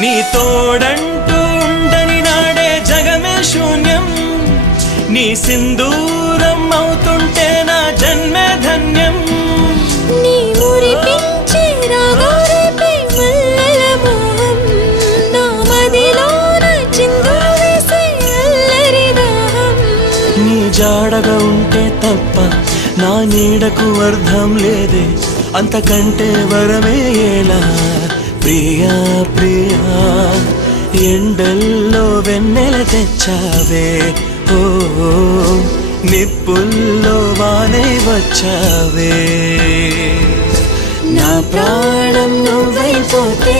నీ తోడంటూ ఉండని నాడే జగమే శూన్యం, నీ సింధూరం అవుతుంటే నా జన్మే ధన్యం. నీ మురిపించే రాగాలపై మల్లెల మోహం, నా మదిలోన చిందులు వేసే అల్లరి దాహం. నీ జాడగా ఉంటే తప్ప నా నీడకు అర్థం లేదే, అంతకంటే వరమే ఎలా ప్రియా ప్రియా. ఎండల్లో వెన్నెల తెచ్చావే, ఓ నిప్పుల్లో వానై వచ్చావే. నా ప్రాణం నువ్వైపోతే